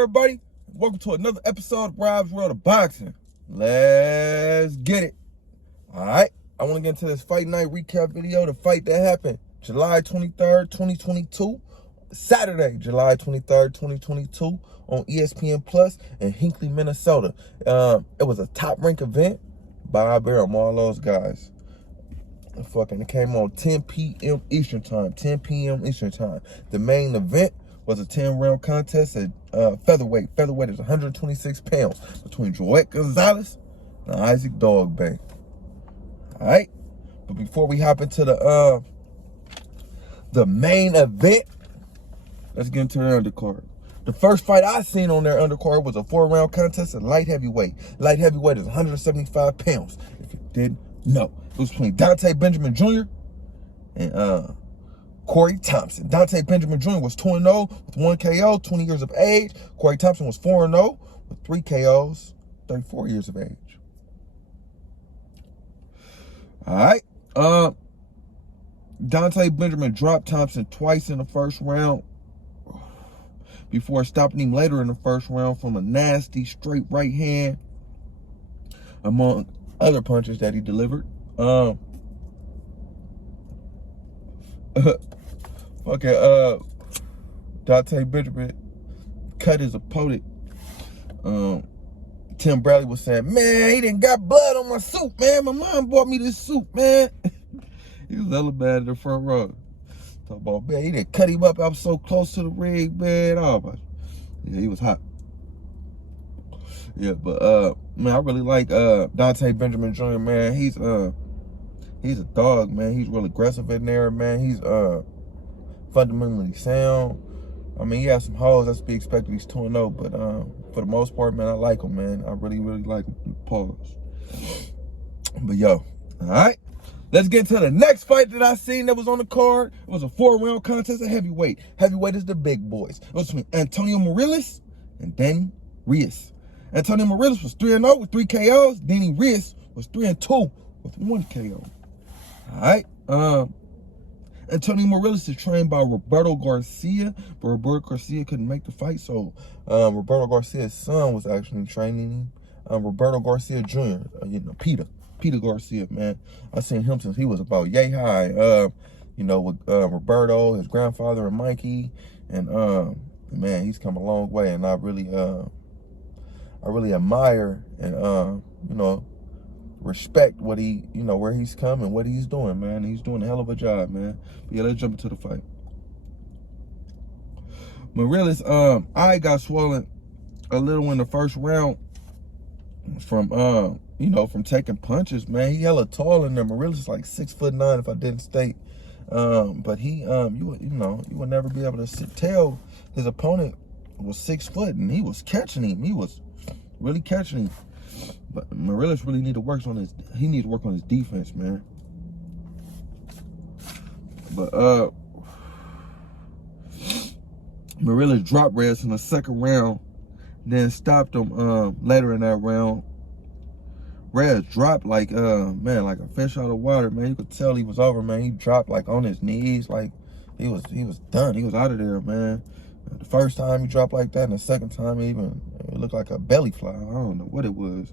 everybody? Welcome to another episode of Rob's World of Boxing. Let's get it. All right. I want to get into this fight night recap video. The fight that happened July 23rd, 2022. Saturday, July 23rd, 2022 on ESPN Plus in Hinckley, Minnesota. It was a top-ranked event. Bob Arum, all those guys. It came on 10 p.m. Eastern Time. 10 p.m. Eastern Time. The main event was a 10-round contest at featherweight. Featherweight is 126 pounds between Joet Gonzalez and Isaac Dogboe. All right, but before we hop into the main event, let's get into the undercard. The first fight I seen on their undercard was a 4-round contest at light heavyweight. Light heavyweight is 175 pounds. If you didn't know, it was between Dante Benjamin Jr. and Corey Thompson. Dante Benjamin Jr. was 2-0 with 1 KO, 20 years of age. Corey Thompson was 4-0 with 3 KOs, 34 years of age. All right. Dante Benjamin dropped Thompson twice in the first round before stopping him later in the first round from a nasty straight right hand, among other punches that he delivered. Dante Benjamin cut his opponent. Tim Bradley was saying, man, he didn't got blood on my suit, man. My mom bought me this suit, man. He was hella bad in the front row. Talk about, man, he didn't cut him up. I was so close to the ring, man. Oh, but yeah, he was hot. Yeah, but man, I really like Dante Benjamin Jr., man. He's a dog, man. He's real aggressive in there, man. He's fundamentally sound. I mean, he has some holes that's to be expected. He's 2-0, but for the most part, man, I like him, man. I really, really like him. Pause. But yo, all right. Let's get to the next fight that I seen that was on the card. It was a 4-round contest at heavyweight. Heavyweight is the big boys. It was between Antonio Morales and Danny Reyes. Antonio Morales was 3-0 with 3 KOs. Danny Reyes was 3-2 with 1 KO. All right. Antonio Morales is trained by Roberto Garcia, but Roberto Garcia couldn't make the fight, so Roberto Garcia's son was actually training him. Roberto Garcia Jr., Peter Garcia, man. I seen him since he was about yay high. With Roberto, his grandfather, and Mikey, and man, he's come a long way, and I really admire and respect what he, where he's come and what he's doing, man. He's doing a hell of a job, man. But yeah, let's jump into the fight. Morales, eye got swollen a little in the first round from from taking punches, man. He hella tall in there. Morales is like 6'9", if I didn't state. But he, you would never be able to tell his opponent was 6 foot, and he was catching him. He was really catching him. But Morales really needs to work on his. He needs to work on his defense, man. But Morales dropped Reyes in the second round, then stopped him later in that round. Reyes dropped like like a fish out of water, man. You could tell he was over, man. He dropped like on his knees, like he was done. He was out of there, man. The first time he dropped like that, and the second time it looked like a belly fly. I don't know what it was.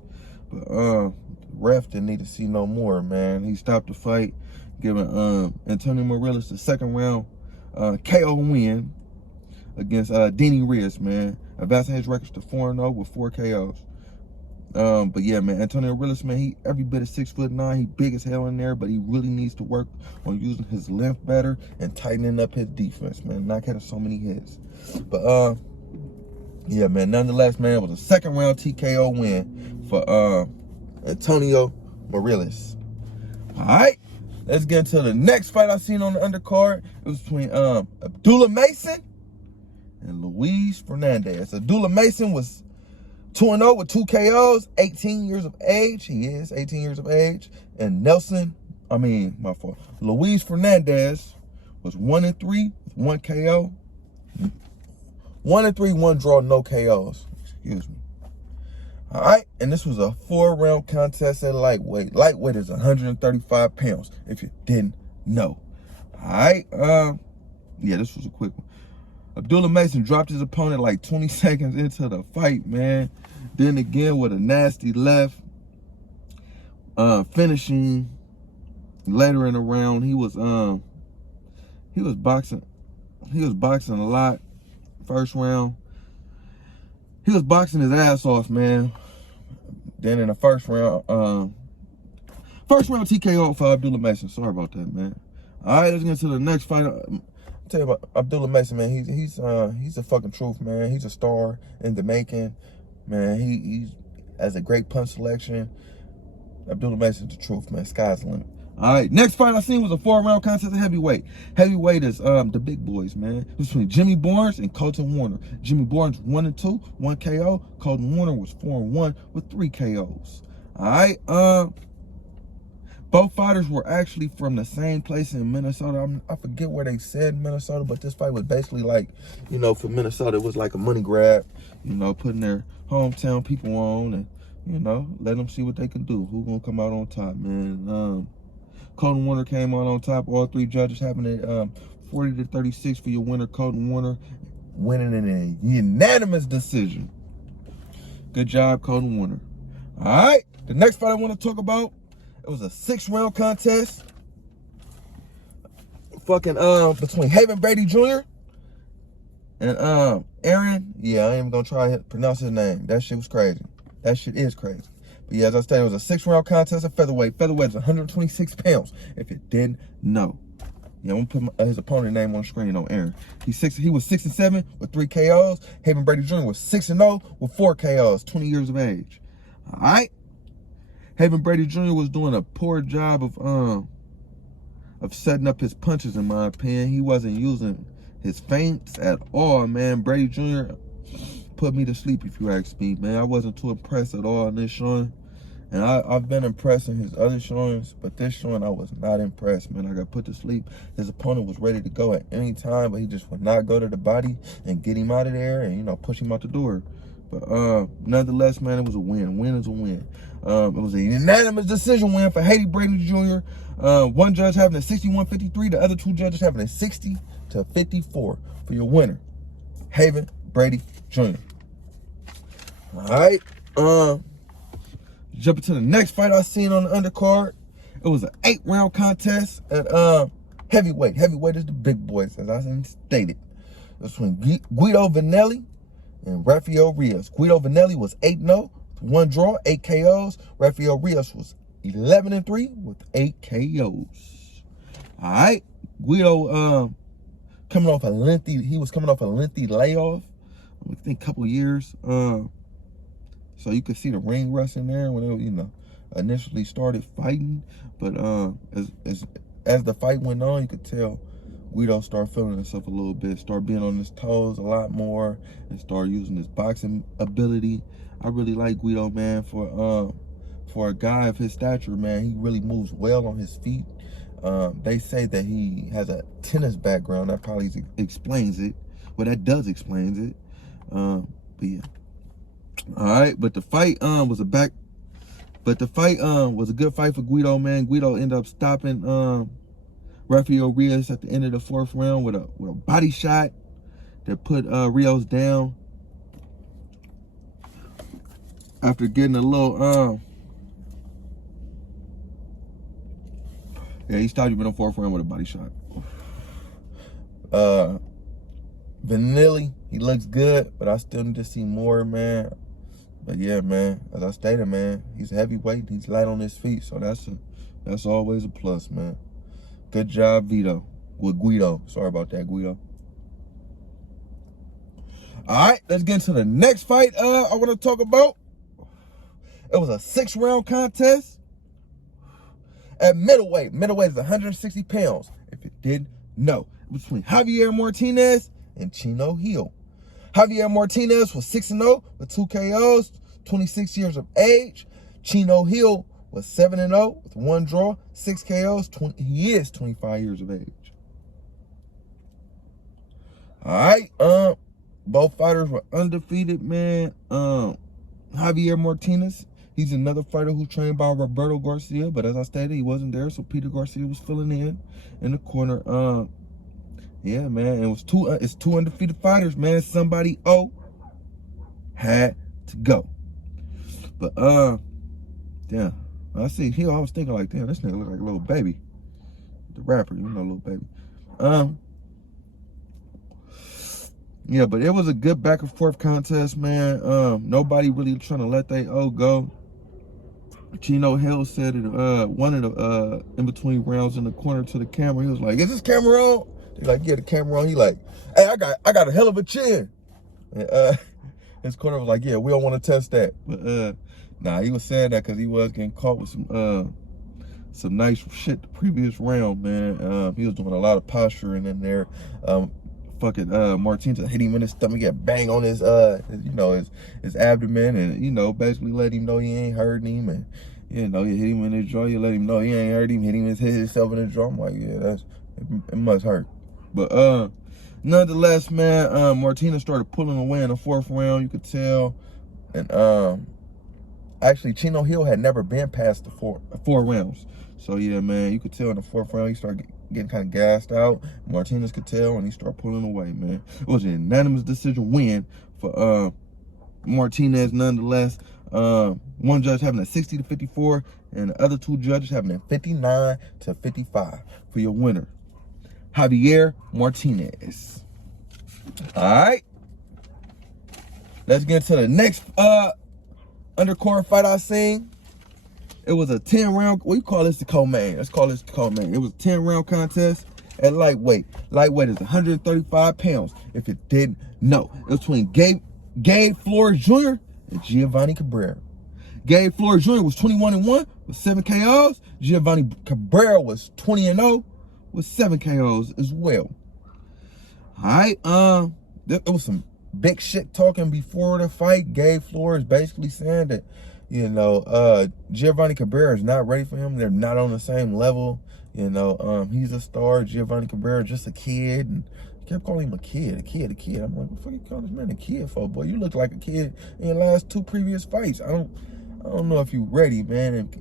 But ref didn't need to see no more, man. He stopped the fight, giving Antonio Morales the second round KO win against Danny Reyes, man. Advancing his records to 4-0 with 4 KOs. But yeah, man, Antonio Morales, man, he every bit of 6'9". He big as hell in there, but he really needs to work on using his length better and tightening up his defense, man. Not getting so many hits. But yeah, man, nonetheless, man, it was a second round TKO win for Antonio Morales. All right, let's get into the next fight I seen on the undercard. It was between Abdullah Mason and Luis Fernandez. Abdullah Mason was 2-0 with 2 KOs, 18 years of age. He is 18 years of age. And Luis Fernandez was 1-3 with 1 KO. 1-3, 1 draw, no KOs. Excuse me. All right, and this was a 4-round contest at lightweight. Lightweight is 135 pounds, if you didn't know. All right, yeah, this was a quick one. Abdullah Mason dropped his opponent like 20 seconds into the fight, man. Then again with a nasty left. Finishing later in the round, he was boxing a lot. First round, he was boxing his ass off, man. Then in the first round TKO for Abdullah Mason. Sorry about that, man. All right, let's get to the next fight. I'll tell you about Abdullah Mason, man. He's a fucking truth, man. He's a star in the making, man. He has a great punch selection. Abdullah Mason's the truth, man. Sky's the limit. All right, next fight I seen was a 4-round contest of heavyweight. Heavyweight is the big boys, man. It was between Jimmy Barnes and Colton Warner. Jimmy Barnes 1-2, 1 KO. Colton Warner was 4-1 with 3 KOs. All right, both fighters were actually from the same place in Minnesota. I forget where they said Minnesota, but this fight was basically like, you know, for Minnesota, it was like a money grab, you know, putting their hometown people on and, you know, let them see what they can do. Who gonna come out on top, man? Colton Warner came out on top. All 3 judges having it 40-36 for your winner, Colton Warner, winning in a unanimous decision. Good job, Colton Warner. All right, the next fight I want to talk about, it was a 6-round contest. Between Haven Brady Jr. and Aaron. Yeah, I ain't even gonna try to pronounce his name. That shit was crazy. That shit is crazy. But yeah, as I stated, it was a 6-round contest of featherweight. Featherweight is 126 pounds, if you didn't know. Yeah, I'm gonna put his opponent name on the screen on Aaron. He was 6-7 with 3 KOs. Haven Brady Jr. was 6-0 with 4 KOs, 20 years of age. All right. Haven Brady Jr. was doing a poor job of setting up his punches, in my opinion. He wasn't using his feints at all, man. Brady Jr. put me to sleep, if you ask me, man. I wasn't too impressed at all in this showing. And I've been impressed in his other showings, but this showing I was not impressed, man. I got put to sleep. His opponent was ready to go at any time, but he just would not go to the body and get him out of there and, you know, push him out the door. But nonetheless, man, it was a win. A win is a win. It was a unanimous decision win for Haven Brady Jr. One judge having a 61-53, the other 2 judges having a 60-54 for your winner, Haven Brady Jr. All right. Jumping to the next fight I seen on the undercard. It was an 8-round contest at heavyweight. Heavyweight is the big boys, as I stated. It was between Guido Vanelli and Rafael Rios. Guido Vanelli was 8-0, 1 draw, 8 KOs. Rafael Rios was 11-3 with 8 KOs. All right. Guido coming off a lengthy layoff. I think a couple years. So you could see the ring rust in there when it, you know, initially started fighting. But as the fight went on, you could tell Guido started feeling himself a little bit, start being on his toes a lot more, and start using his boxing ability. I really like Guido, man, for a guy of his stature, man. He really moves well on his feet. They say that he has a tennis background. That probably explains it. Well, that does explain it. But yeah. All right, but the fight was a good fight for Guido, man. Guido ended up stopping Rafael Rios at the end of the 4th round with a body shot that put Rios down after getting a little yeah, he stopped him in the 4th round with a body shot. Vanilli, he looks good, but I still need to see more, man. But yeah, man, as I stated, man, he's heavyweight, he's light on his feet, so that's always a plus, man. Good job, Guido. Sorry about that, Guido. All right, let's get into the next fight I want to talk about. It was a 6-round contest at middleweight. Middleweight is 160 pounds, if you didn't know. Between Javier Martinez and Chino Hill. Javier Martinez was 6-0 with 2 KOs, 26 years of age. Chino Hill was 7-0 with 1 draw, 6 KOs. He is 25 years of age. All right, both fighters were undefeated, man. Javier Martinez, he's another fighter who's trained by Roberto Garcia, but as I stated, he wasn't there, so Peter Garcia was filling in the corner. Yeah, man. It was it's two undefeated fighters, man. Somebody had to go. But damn. I see here. I was thinking like, damn, this nigga look like a little baby. The rapper, you know, little baby. Yeah, but it was a good back and forth contest, man. Nobody really trying to let they go. Chino Hill said it one of the in between rounds in the corner to the camera. He was like, "Is this camera on?" They're like, "Yeah, the camera on." He like, "Hey, I got a hell of a chin." And his corner was like, "Yeah, we don't want to test that." But nah, he was saying that because he was getting caught with some nice shit the previous round, man. He was doing a lot of posturing in there. Fucking Martinez hit him in his stomach, got bang on his his abdomen, and basically let him know he ain't hurting him, and you hit him in his jaw, you let him know he ain't hurt him, hit himself in his jaw. I'm like, yeah, it must hurt. But nonetheless, man, Martinez started pulling away in the fourth round, you could tell. And actually Chino Hill had never been past the four rounds. So yeah, man, you could tell in the fourth round he started getting kind of gassed out. Martinez could tell, and he started pulling away, man. It was a unanimous decision win for Martinez, nonetheless. One judge having a 60-54, and the other two judges having a 59-55 for your winner, Javier Martinez. All right, let's get to the next undercard fight I seen. It was a 10-round, we call this the co-main. Let's call this the co-main. It was a 10-round contest at lightweight. Lightweight is 135 pounds, if you didn't know. It was between Gabe Flores Jr. and Giovanni Cabrera. Gabe Flores Jr. was 21-1 with 7 KOs. Giovanni Cabrera was 20-0 with 7 KOs as well. All right, there was some big shit talking before the fight. Gabe Flores basically saying that, Giovanni Cabrera is not ready for him. They're not on the same level. He's a star. Giovanni Cabrera just a kid. And kept calling him a kid. I'm like, what the fuck you call this man a kid for, boy? You look like a kid in your last 2 previous fights. I don't know if you ready, man. And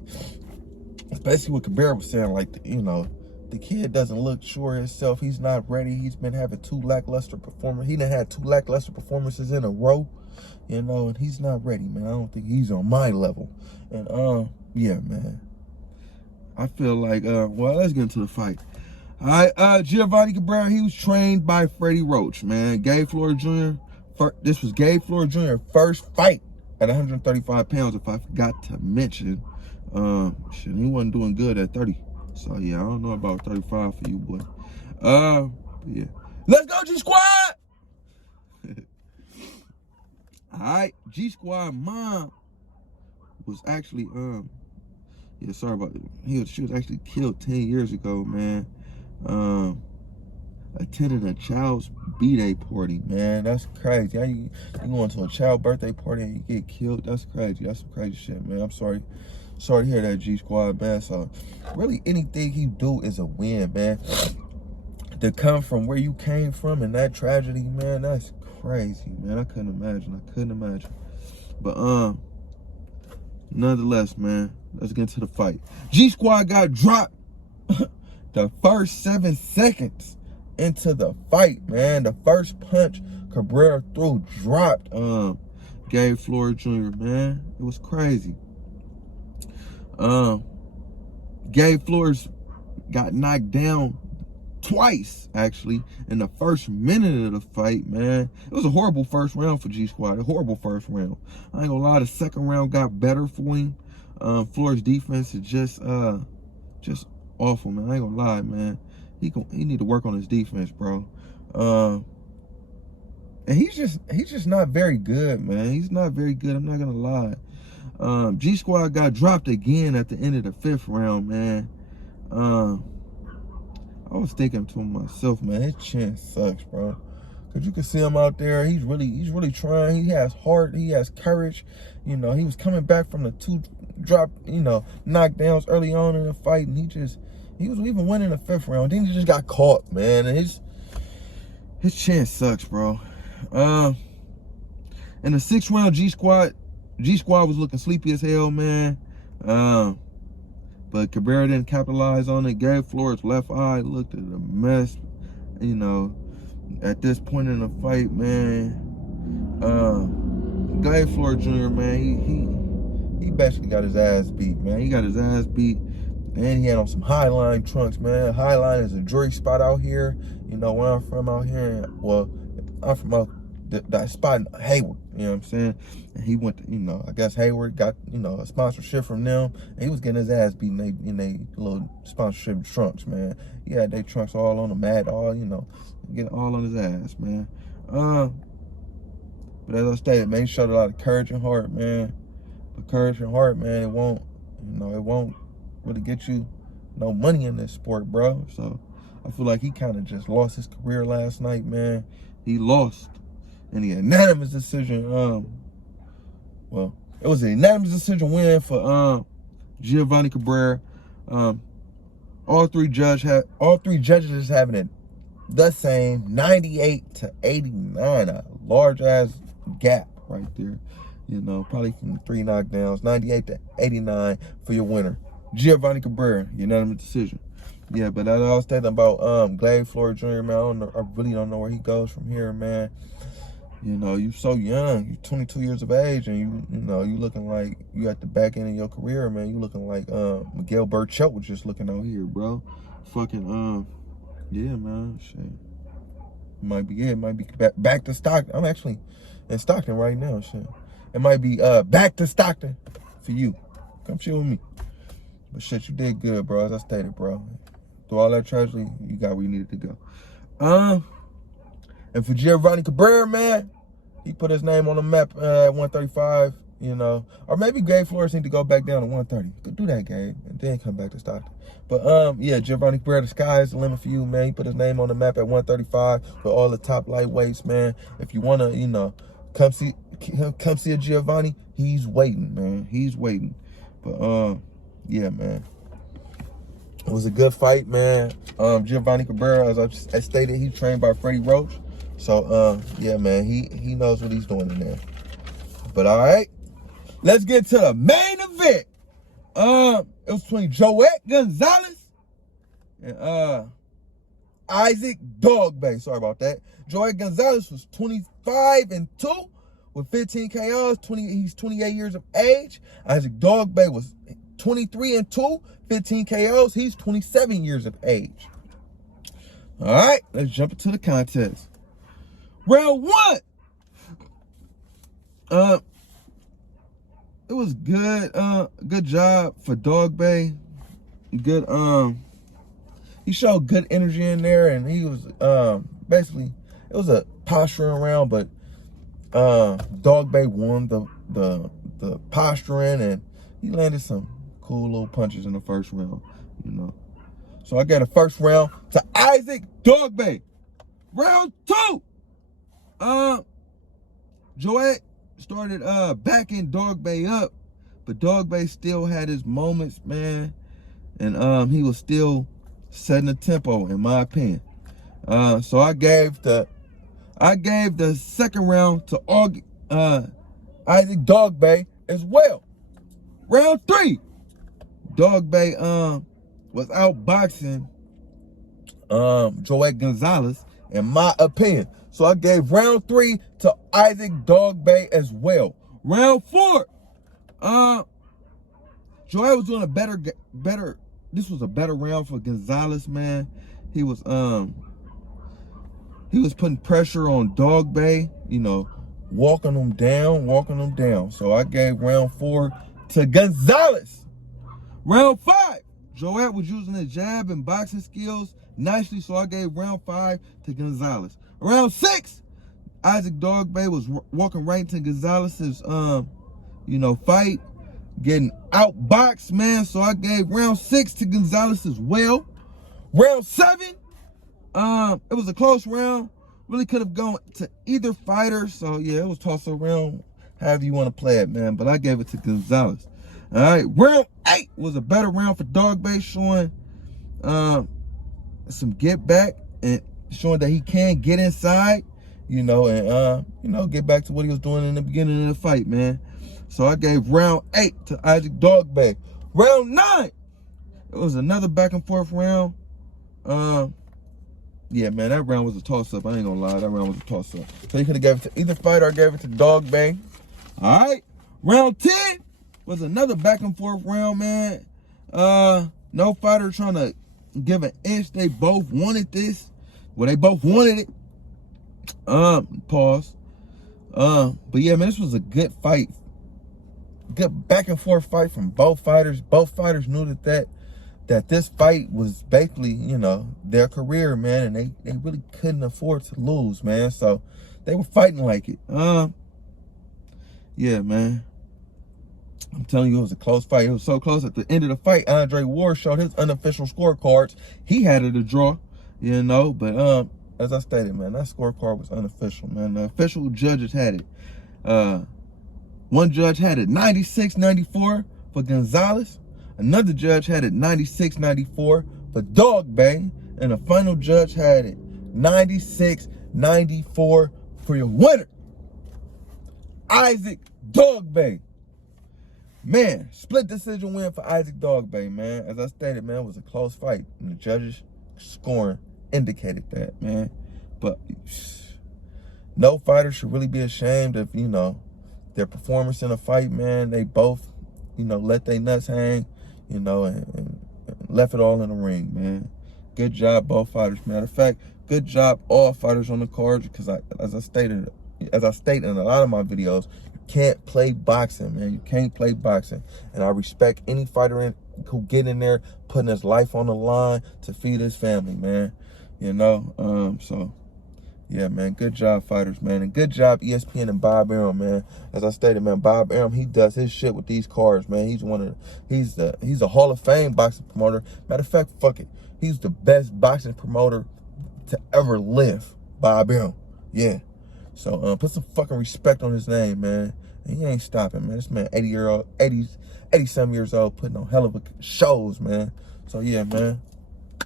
especially what Cabrera was saying, like, the kid doesn't look sure of himself. He's not ready. He's been having 2 lackluster performances. He done had 2 lackluster performances in a row. And he's not ready, man. I don't think he's on my level. And yeah, man. I feel like well, let's get into the fight. All right, Giovanni Cabrera, he was trained by Freddie Roach, man. Gabe Flores Jr. This was Gabe Flores Jr. first fight at 135 pounds, if I forgot to mention. Shit, he wasn't doing good at 30. So yeah, I don't know about 35 for you, boy. Yeah. Let's go, G Squad! Alright, G Squad mom was actually yeah, sorry about that. She was actually killed 10 years ago, man. Attending a child's B-Day party, man. That's crazy. You going to a child birthday party and you get killed? That's crazy. That's some crazy shit, man. I'm sorry to hear that, G Squad, man. So really anything he do is a win, man. To come from where you came from and that tragedy, man, that's crazy, man. I couldn't imagine. But nonetheless, man, let's get into the fight. G Squad got dropped the first 7 seconds into the fight, man. The first punch Cabrera threw dropped Gabe Flores Jr., man. It was crazy. Gabe Flores got knocked down twice, actually, in the first minute of the fight, man. It was a horrible first round for G Squad. A horrible first round. I ain't gonna lie, the second round got better for him. Flores' defense is just awful, man. I ain't gonna lie, man. He need to work on his defense, bro. And he's just not very good, man. He's not very good. I'm not gonna lie. G Squad got dropped again at the end of the 5th round, man. I was thinking to myself, man, his chin sucks, bro. Cause you can see him out there. He's really trying. He has heart. He has courage. He was coming back from the 2 drop, knockdowns early on in the fight, and he was even winning the 5th round. Then he just got caught, man. And his chin sucks, bro. In the 6th round, G Squad was looking sleepy as hell, man. But Cabrera didn't capitalize on it. Gabe Flores' left eye looked at a mess. you know, at this point in the fight, man, Glade Floyd Jr., man, he basically got his ass beat, man. He got his ass beat, and he had on some Highline trunks, man. Highline is a jewelry spot out here. You know, where I'm from out here, well, I'm from out that spot in Hayward, you know what I'm saying? And he went to, you know, I guess Hayward got, you know, a sponsorship from them, and he was getting his ass beat in they little sponsorship trunks, man. He had they trunks all on the mat, all, you know, getting all on his ass, man. But as I stated, man, he showed a lot of courage and heart, man. But courage and heart, man, it won't really get you no money in this sport, bro. So I feel like he kind of just lost his career last night, man. He lost in the unanimous decision. Well, it was a unanimous decision win for Giovanni Cabrera. All three judges having it the same, 98-89, a large ass gap right there. You know, probably from 3 knockdowns, 98-89 for your winner, Giovanni Cabrera, unanimous decision. Yeah, but I was thinking about Glade Floyd Jr., man. I really don't know where he goes from here, man. You know, you so young. You 22 years of age, and you know, you looking like you at the back end of your career, man. You looking like Miguel Burchell was just looking out here, bro. Fucking yeah, man. Shit. It might be back to Stockton. I'm actually in Stockton right now. Shit. It might be back to Stockton for you. Come chill with me. But shit, you did good, bro. As I stated, bro. Through all that tragedy, you got where you needed to go. And for Giovanni Cabrera, man, he put his name on the map at 135, you know. Or maybe Gabe Flores need to go back down to 130. Go do that, Gabe, and then come back to Stockton. But, yeah, Giovanni Cabrera, the sky is the limit for you, man. He put his name on the map at 135 for all the top lightweights, man. If you want to, you know, come see a Giovanni, he's waiting, man. He's waiting. But, yeah, man. It was a good fight, man. Giovanni Cabrera, as I stated, he's trained by Freddie Roach. So, yeah, man, he knows what he's doing in there. But, all right, let's get to the main event. It was between Joet Gonzalez and Isaac Dogboe. Sorry about that. Joet Gonzalez was 25-2 with 15 KOs. He's 28 years of age. Isaac Dogboe was 23-2, 15 KOs. He's 27 years of age. All right, let's jump into the contest. Round 1. It was good. Good job for Dogboe. Good. He showed good energy in there, and he was basically, it was a posturing round, but Dogboe won the posturing, and he landed some cool little punches in the first round, you know. So I got a first round to Isaac Dogboe. Round 2. Joet started backing Dogboe up, but Dogboe still had his moments, man, and he was still setting the tempo, in my opinion. So I gave the second round to Isaac Dogboe as well. Round 3, Dogboe was outboxing Joet Gonzalez, in my opinion. So I gave round 3 to Isaac Dogboe as well. Round 4, Joet was doing a better. This was a better round for Gonzalez, man. He was putting pressure on Dogboe, you know, walking him down. So I gave round 4 to Gonzalez. Round 5, Joet was using his jab and boxing skills nicely, so I gave round 5 to Gonzalez. Round 6, Isaac Dogboe was walking right into Gonzalez's, you know, fight, getting outboxed, man. So I gave round 6 to Gonzalez as well. Round 7, it was a close round. Really could have gone to either fighter. So yeah, it was tossed around, however you want to play it, man. But I gave it to Gonzalez. All right, round 8 was a better round for Dogboe, showing some get back and showing that he can get inside, you know, and you know, get back to what he was doing in the beginning of the fight, man. So I gave round 8 to Isaac Dogboe. Round 9, it was another back and forth round. Yeah, man, that round was a toss-up. I ain't gonna lie, that round was a toss-up. So you could have gave it to either fighter or gave it to Dogboe. All right, round 10 was another back and forth round, man. No fighter trying to give an inch. They both wanted this. Well, they both wanted it. Pause. But yeah, man, this was a good fight. Good back and forth fight from both fighters. Both fighters knew that this fight was basically, you know, their career, man, and they really couldn't afford to lose, man. So they were fighting like it. Yeah, man. I'm telling you, it was a close fight. It was so close. At the end of the fight, Andre Ward showed his unofficial scorecards. He had it a draw, you know, but as I stated, man, that scorecard was unofficial, man. The official judges had it. One judge had it 96-94 for Gonzalez. Another judge had it 96-94 for Dogboe. And the final judge had it 96-94 for your winner, Isaac Dogboe. Man, split decision win for Isaac Dogboe, man. As I stated, man, it was a close fight. And the judges' scoring indicated that, man. But no fighter should really be ashamed of, you know, their performance in a fight, man. They both, you know, let their nuts hang, you know, and left it all in the ring, man. Good job, both fighters. Matter of fact, good job, all fighters on the cards, because as I state in a lot of my videos, you can't play boxing, man. You can't play boxing. And I respect any fighter who get in there putting his life on the line to feed his family, man. You know, so yeah, man, good job, fighters, man. And good job, ESPN and Bob Arum, man. As I stated, man, Bob Arum, he does his shit with these cards, man. He's a Hall of Fame boxing promoter. Matter of fact, fuck it. He's the best boxing promoter to ever live, Bob Arum. Yeah. So put some fucking respect on his name, man. And he ain't stopping, man. This man 87 years old, putting on hell of a shows, man. So yeah, man.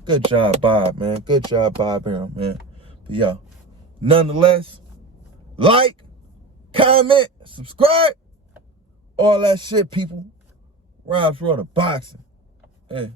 Good job, Bob, man. Good job, Bob Arum, man. But yeah. Nonetheless, like, comment, subscribe, all that shit, people. Rob's World of Boxing. Hey.